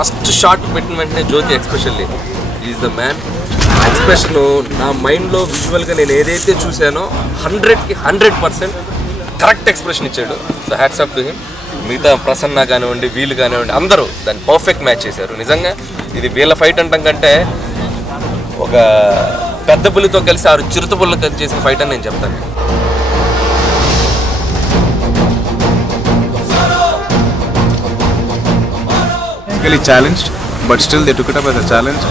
First shot పెట్టిన వెంటనే Jyothi expression is the man. Expression నా మైండ్లో విజువల్గా నేను ఏదైతే చూశానో 100కి 100% కరెక్ట్ ఎక్స్ప్రెషన్ ఇచ్చాడు. So hats off to him. మిగతా ప్రసన్న కానివ్వండి, వీళ్ళు కానివ్వండి, అందరూ దాన్ని పర్ఫెక్ట్ మ్యాచ్ చేశారు. నిజంగా ఇది వీళ్ళ ఫైట్ అంటాం కంటే ఒక పెద్ద పులితో కలిసి 6 చిరుత పుల్ల కలిసి చేసిన ఫైట్ అని నేను చెప్తాను. challenged, but still they took it up as a challenge.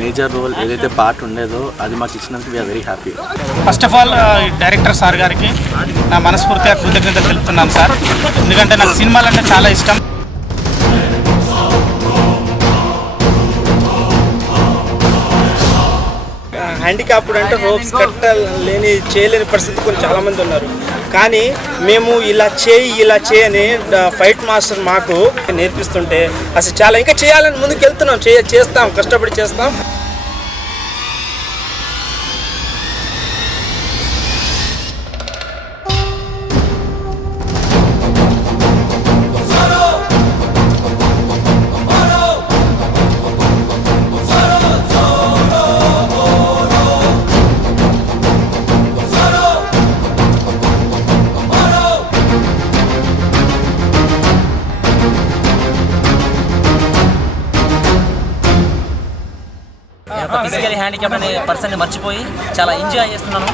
Major role ఏదైతే పార్ట్ ఉండేదో అది మాకు ఇచ్చినందుకు we are very happy. First of all director sir గారికి నా మనస్ఫూర్తిగా కృతజ్ఞతలు తెలుపుతున్నాను సార్. ఎందుకంటే నాకు సినిమాలు అంటే చాలా ఇష్టం. హ్యాండిక్యాప్డ్ అంటే రోప్స్ కట్టలేని చేయలేని పరిస్థితి కొన్ని చాలామంది ఉన్నారు. కానీ మేము ఇలా చేయని ఫైట్ మాస్టర్ మాకు నేర్పిస్తుంటే అసలు చాలా ఇంకా చేయాలని ముందుకు వెళ్తున్నాం. చేస్తాం, కష్టపడి చేస్తాం. ఫిజికల్ హ్యాండిక్యాప్ అనే పర్సన్ని మర్చిపోయి చాలా ఎంజాయ్ చేస్తున్నాను.